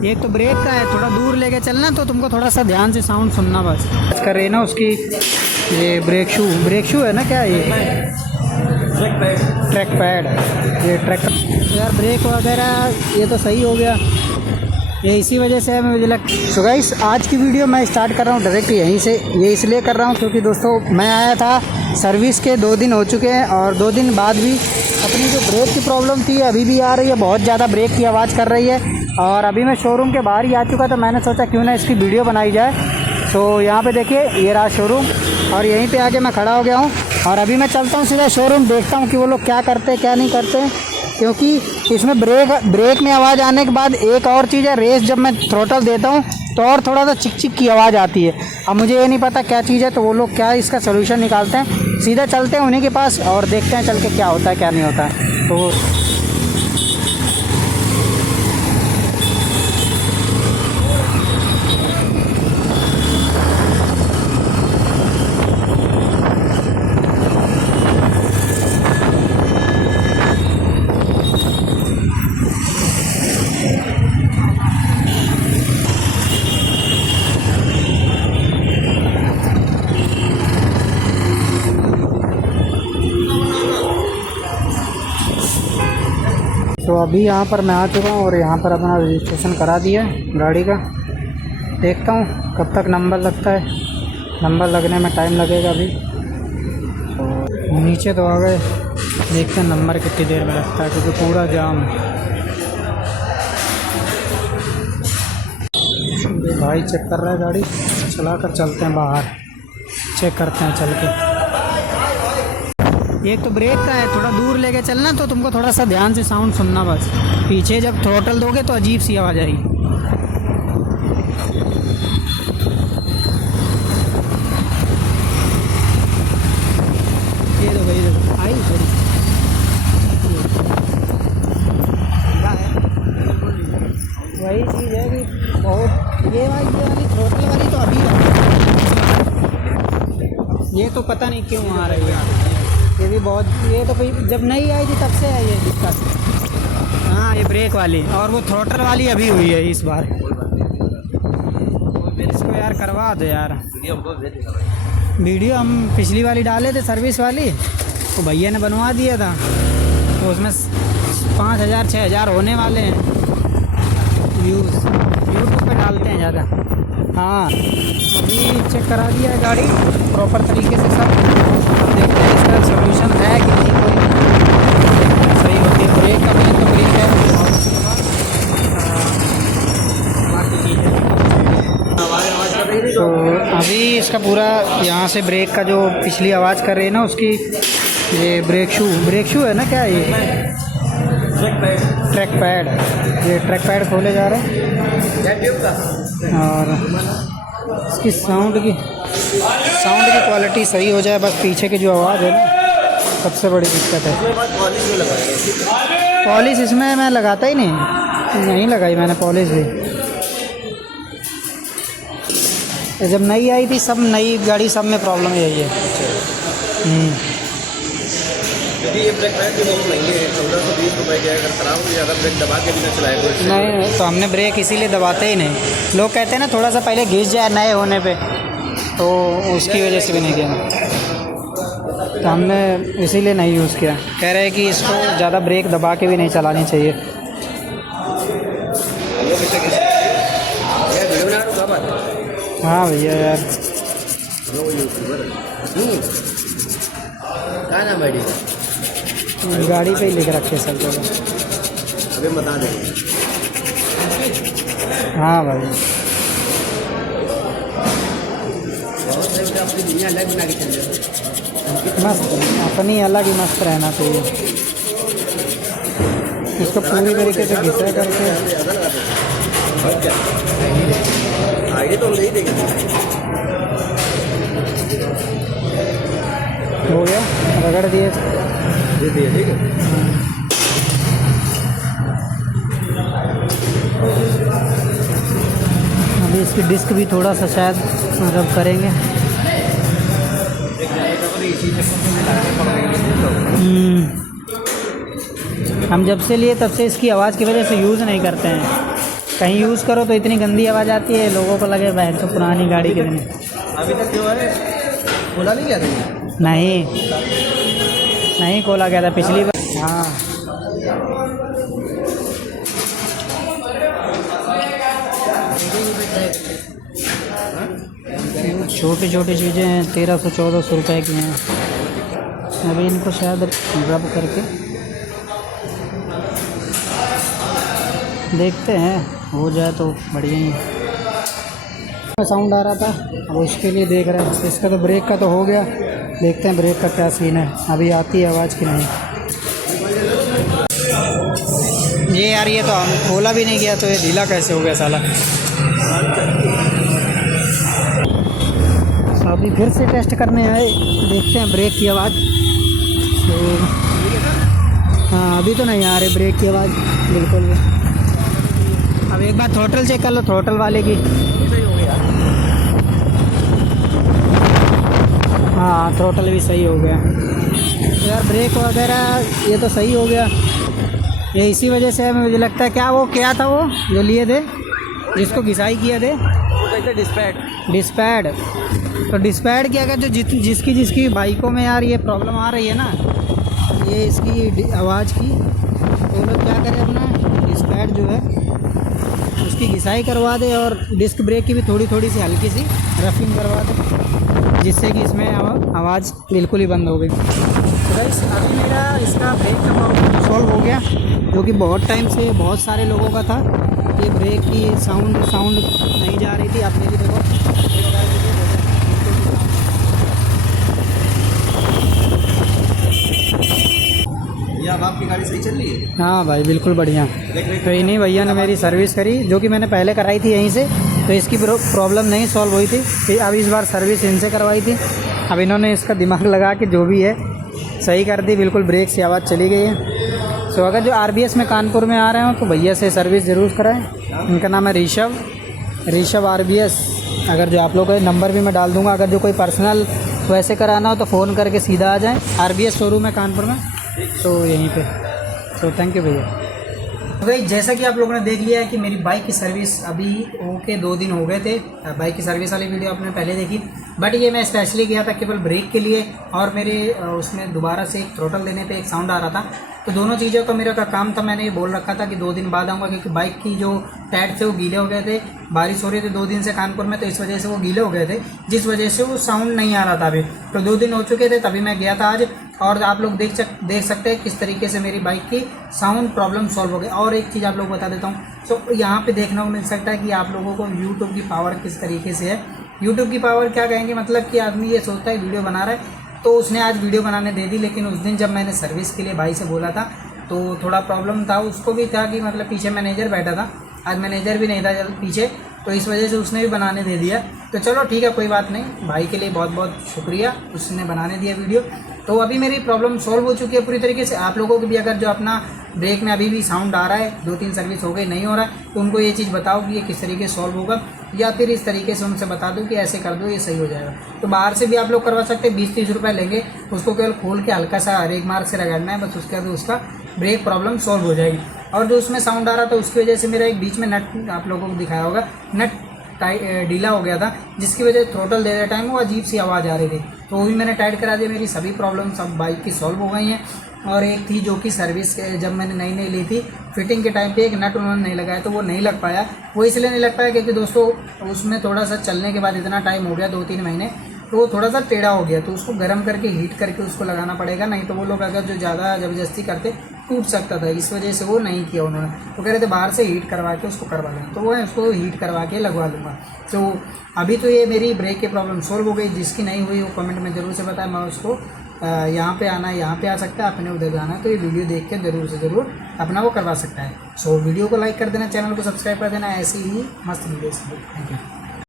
एक तो ब्रेक का है, थोड़ा दूर लेके चलना तो तुमको थोड़ा सा ध्यान से साउंड सुनना बस। कर रही है ना उसकी ये ब्रेक शू है ना, क्या ये ट्रैक पैड, ये ट्रैक यार ब्रेक वगैरह ये तो सही हो गया, ये इसी वजह से मुझे सो गाइस आज की वीडियो मैं स्टार्ट कर रहा हूँ डायरेक्ट यहीं से। ये इसलिए कर रहा हूँ क्योंकि दोस्तों मैं आया था, सर्विस के 2 दिन हो चुके हैं और 2 दिन बाद भी अपनी जो ब्रेक की प्रॉब्लम थी अभी भी आ रही है, बहुत ज़्यादा ब्रेक की आवाज़ कर रही है। और अभी मैं शोरूम के बाहर ही आ चुका, तो मैंने सोचा क्यों ना इसकी वीडियो बनाई जाए। तो यहाँ पे देखिए ये रहा शोरूम और यहीं पे आके मैं खड़ा हो गया हूँ और अभी मैं चलता हूँ सीधा शोरूम, देखता हूँ कि वो लोग क्या करते हैं क्या नहीं करते हैं। क्योंकि इसमें ब्रेक में आवाज़ आने के बाद एक और चीज़ है, रेस जब मैं थ्रोटल देता हूँ तो और थोड़ा सा चिक चिक की आवाज़ आती है। अब मुझे ये नहीं पता क्या चीज़ है, तो वो लोग क्या इसका सोल्यूशन निकालते हैं। सीधा चलते हैं उन्हीं के पास और देखते हैं चल के क्या होता है क्या नहीं होता है। तो अभी यहाँ पर मैं आ चुका हूँ और यहाँ पर अपना रजिस्ट्रेशन करा दिया है गाड़ी का। देखता हूँ कब तक नंबर लगता है, नंबर लगने में टाइम लगेगा अभी। तो नीचे तो आ गए, देखते हैं नंबर कितनी देर में लगता है क्योंकि पूरा जाम है। भाई चेक कर रहा है गाड़ी, चला कर चलते हैं बाहर, चेक करते हैं चल के। एक तो ब्रेक का है, थोड़ा दूर लेके चलना तो तुमको थोड़ा सा ध्यान से साउंड सुनना बस। पीछे जब थ्रोटल दोगे तो अजीब सी आवाज़ आएगी। ये देखो आई थोड़ी वही चीज़ है कि बहुत ये वाली थ्रोटल वाली तो अभी ये तो पता नहीं क्यों आ रही है। ये भी बहुत, ये तो जब नहीं आई थी तब से है ये दिक्कत। हाँ ये ब्रेक वाली, और वो थ्रोटल वाली अभी हुई है इस बार। इसको यार करवा दो यार। वीडियो हम पिछली वाली डाले थे सर्विस वाली, तो भैया ने बनवा दिया था, तो उसमें 5000-6000 होने वाले हैं व्यूज़, यूट्यूब पे डालते हैं ज़्यादा। हाँ अभी चेक करा दिया है गाड़ी प्रॉपर तरीके से सब। अब देखते हैं इसका सोल्यूशन है कि नहीं, कोई सही होती है। ब्रेक का मेन तो ब्रेक है और उसके बाद बाकी चीज़ें। तो अभी इसका पूरा यहाँ से ब्रेक का जो पिछली आवाज़ कर रही है ना उसकी, ये ब्रेक शू है ना, क्या ये ट्रैक पैड, ये ट्रैक पैड खोले जा रहे हैं। और इसकी साउंड की क्वालिटी सही हो जाए बस, पीछे की जो आवाज़ है ना सबसे बड़ी दिक्कत है। पॉलिश इसमें मैं लगाता ही नहीं लगाई मैंने पॉलिश भी। जब नई आई थी, सब नई गाड़ी सब में प्रॉब्लम यही है। ये ब्रेक पैड भी बहुत महंगे हैं, 1420 रुपये के। अगर खराब हो ज़्यादा ब्रेक दबा के भी ना चलाए कोई नहीं, तो हमने ब्रेक इसीलिए दबाते ही नहीं। लोग कहते हैं ना थोड़ा सा पहले घिस जाए नए होने पे, तो उसकी वजह से भी नहीं किया, तो हमने इसीलिए नहीं यूज़ किया। कह रहे हैं कि इसको ज़्यादा ब्रेक दबा के भी नहीं चलानी चाहिए। हाँ भैया यार गाड़ी पे ही लिख रखे सब जगह, अभी बता देंगे। हाँ भाई अपनी दुनिया अलग बना के चल जाए, मस्त, अपनी अलग ही मस्त रहना चाहिए। इसको पूरी तरीके से घिसा करके आइडिया तो नहीं देंगे। हो गया, रगड़ दिए दे दिए, ठीक है। अभी इसकी डिस्क भी थोड़ा सा शायद रब करेंगे। हम जब से लिए तब से इसकी आवाज़ की वजह से यूज़ नहीं करते हैं। कहीं यूज़ करो तो इतनी गंदी आवाज़ आती है, लोगों को लगे भाई तो पुरानी गाड़ी की तरह। अभी तक जो है खोला नहीं गया था? नहीं खोला गया था पिछली बार। हाँ छोटी छोटी चीज़ें हैं, 1300-1400 रुपये की हैं। अभी इनको शायद रब करके देखते हैं, हो जाए तो बढ़िया ही। साउंड आ रहा था, अब उसके लिए देख रहे हैं। इसका तो ब्रेक का तो हो गया, देखते हैं ब्रेक का क्या सीन है, अभी आती है आवाज़ की नहीं। ये यार ये तो हम खोला भी नहीं गया, तो ये ढीला कैसे हो गया साला। अभी फिर से टेस्ट करने आए, देखते हैं ब्रेक की आवाज़। तो हाँ अभी तो नहीं आ रही ब्रेक की आवाज़ बिल्कुल भी। अब एक बार थ्रोटल चेक कर लो, थ्रोटल वाले की। हाँ थ्रोटल भी सही हो गया। तो यार ब्रेक वगैरह ये तो सही हो गया, ये इसी वजह से मुझे लगता है। क्या था वो जो लिए थे, जिसको घिसाई किए थे? डिस्पैड। तो डिस्पैड की अगर जो जिसकी बाइकों में यार ये प्रॉब्लम आ रही है ना, ये इसकी आवाज़ की, तो लोग क्या करें अपना डिस्पैड जो है उसकी घिसाई करवा दे, और डिस्क ब्रेक की भी थोड़ी सी हल्की सी रफिंग करवा दे, जिससे कि इसमें आवाज़ बिल्कुल ही बंद हो गई। तो गाइस अभी मेरा इसका ब्रेक का प्रॉब्लम सॉल्व हो गया, जो कि बहुत टाइम से बहुत सारे लोगों का था। ये ब्रेक की साउंड नहीं जा रही थी। आपने भी देखो अब आपकी गाड़ी सही चल रही है? हाँ भाई बिल्कुल बढ़िया। तो इन्हीं भैया ने मेरी सर्विस करी, जो कि मैंने पहले कराई थी यहीं से, तो इसकी प्रॉब्लम नहीं सॉल्व हुई थी। फिर अब इस बार सर्विस इनसे करवाई थी। अब इन्होंने इसका दिमाग लगा के जो भी है सही कर दी, बिल्कुल ब्रेक से आवाज़ चली गई है। तो अगर जो RBS में कानपुर में आ रहे हो तो भैया से सर्विस ज़रूर कराएं। इनका नाम है ऋषभ RBS। अगर जो आप लोग का नंबर भी मैं डाल दूँगा, अगर जो कोई पर्सनल वैसे कराना हो तो फ़ोन करके सीधा आ जाएँ। RBS शोरूम है कानपुर में, तो यहीं पे। तो थैंक यू भैया। तो भाई जैसा कि आप लोगों ने देख लिया है कि मेरी बाइक की सर्विस अभी ओके 2 दिन हो गए थे। बाइक की सर्विस वाली वीडियो आपने पहले देखी, बट ये मैं स्पेशली गया था केवल ब्रेक के लिए, और मेरे उसमें दोबारा से एक थ्रोटल देने पे एक साउंड आ रहा था। तो दोनों चीज़ों का मेरा का काम था। मैंने ये बोल रखा था कि 2 दिन बाद आऊँगा, क्योंकि बाइक की जो टायर थे वो गीले हो गए थे। बारिश हो रही थी 2 दिन से कानपुर में, तो इस वजह से वो गीले हो गए थे, जिस वजह से वो साउंड नहीं आ रहा था अभी। तो 2 दिन हो चुके थे, तभी मैं गया था आज। और आप लोग देख सकते हैं किस तरीके से मेरी बाइक की साउंड प्रॉब्लम सॉल्व हो गई। और एक चीज़ आप लोग बता देता हूँ, तो यहाँ पे देखने को मिल सकता है कि आप लोगों को यूट्यूब की पावर किस तरीके से है। यूट्यूब की पावर क्या कहेंगे, मतलब कि आदमी ये सोचता है वीडियो बना रहा है तो उसने आज वीडियो बनाने दे दी, लेकिन उस दिन जब मैंने सर्विस के लिए भाई से बोला था तो थोड़ा प्रॉब्लम था। उसको भी था कि मतलब पीछे मैनेजर बैठा था, आज मैनेजर भी नहीं था पीछे, तो इस वजह से उसने भी बनाने दे दिया। तो चलो ठीक है, कोई बात नहीं। भाई के लिए बहुत बहुत शुक्रिया, उसने बनाने दिया वीडियो। तो अभी मेरी प्रॉब्लम सॉल्व हो चुकी है पूरी तरीके से। आप लोगों को भी अगर जो अपना ब्रेक में अभी भी साउंड आ रहा है, 2-3 सर्विस हो गई नहीं हो रहा है, तो उनको ये चीज़ बताओ कि ये किस तरीके से सॉल्व होगा, या फिर इस तरीके से उनसे बता दो कि ऐसे कर दो ये सही हो जाएगा। तो बाहर से भी आप लोग करवा सकते हैं, 20-30 रुपये लेंगे। उसको केवल खोल के हल्का सा हर एक मार्क से रगड़ना है, बस उसके बाद उसका ब्रेक प्रॉब्लम सॉल्व हो जाएगी। और जो उसमें साउंड आ रहा था उसकी वजह से मेरा एक बीच में नट, आप लोगों को दिखाया होगा, नट ढीला हो गया था, जिसकी वजह से थ्रोटल देते टाइम वो अजीब सी आवाज़ आ रही थी। तो वो भी मैंने टाइट करा दिया। मेरी सभी प्रॉब्लम सब बाइक की सॉल्व हो गई हैं। और एक थी जो कि सर्विस जब मैंने नई ली थी, फिटिंग के टाइम पे एक नट उन्होंने नहीं लगाया, तो वो नहीं लग पाया। वो इसलिए नहीं लग पाया क्योंकि दोस्तों उसमें थोड़ा सा चलने के बाद इतना टाइम हो गया 2-3 महीने, तो वो थोड़ा सा टेढ़ा हो गया। तो उसको गर्म करके हीट करके उसको लगाना पड़ेगा, नहीं तो वो लोग अगर जो ज़्यादा ज़बरदस्ती करते टूट सकता था। इस वजह से वो नहीं किया उन्होंने। वो कह रहे थे बाहर से हीट करवा के उसको करवा लें, तो वो उसको हीट करवा के लगवा लूँगा। तो अभी तो ये मेरी ब्रेक की प्रॉब्लम सॉल्व हो गई। जिसकी नहीं हुई वो कमेंट में ज़रूर से बताएं, मैं उसको यहाँ पे आना है, यहाँ पे आ सकता है, अपने उधर जाना है, तो ये वीडियो देख के ज़रूर से ज़रूर अपना वो करवा सकता है। सो वीडियो को लाइक कर देना, चैनल को सब्सक्राइब कर देना, ऐसी ही मस्त वीडियो। Thank you.